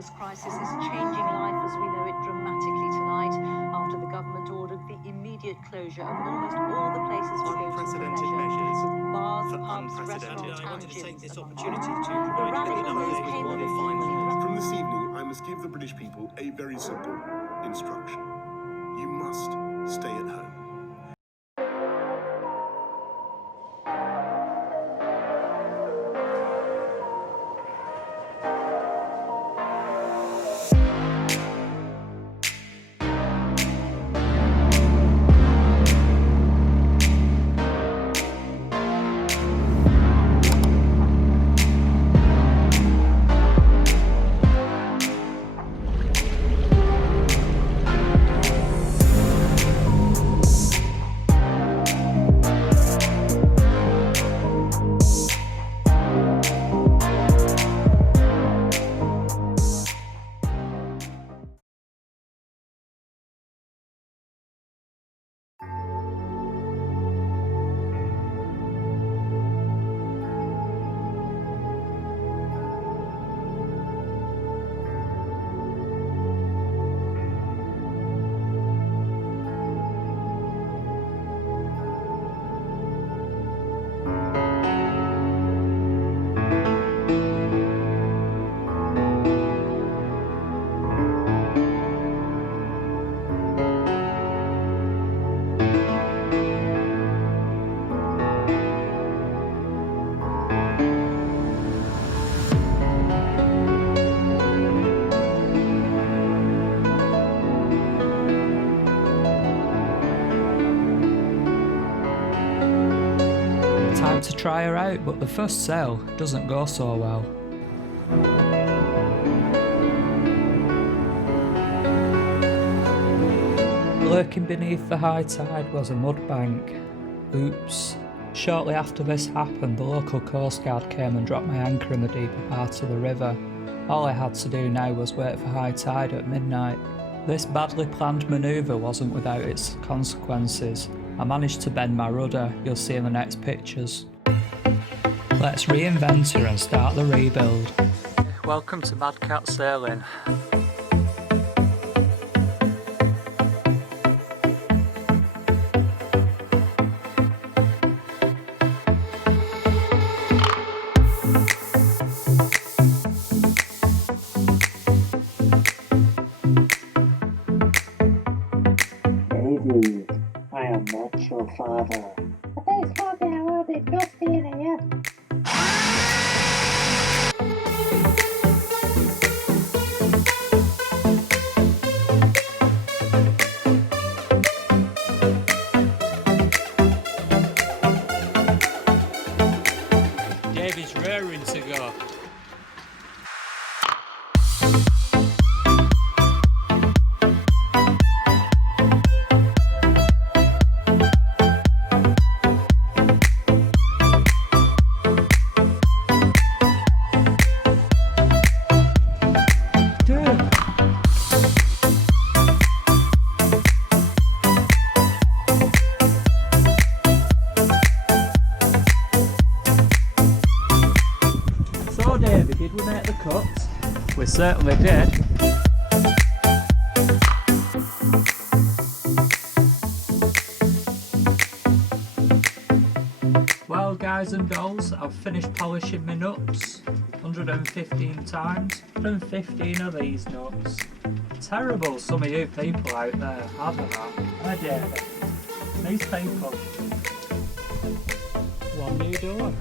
coronavirus crisis is changing life as we know it dramatically tonight after the government ordered the immediate closure of almost all the places we go to for leisure, with bars, pubs, restaurants and gyms among them. The rally close came with From this evening, I must give the British people a very simple instruction. You must stay at home. Time to try her out, but the first sale doesn't go so well. Lurking beneath the high tide was a mud bank. Oops. Shortly after this happened, the local Coast Guard came and dropped my anchor in the deeper part of the river. All I had to do now was wait for high tide at midnight. This badly planned manoeuvre wasn't without its consequences. I managed to bend my rudder, you'll see in the next pictures. Let's reinvent her and start the rebuild. Welcome to Madcat Sailing. Davey, I am not your father. But it's foggy, I will be dusty in here. Davey's raring to go. So Davey, did we make the cut? We certainly did. Well guys and dolls, I've finished polishing my nuts 115 times. 115 of these nuts. Terrible some of you people out there have that. I dare them. These people. What are you doing?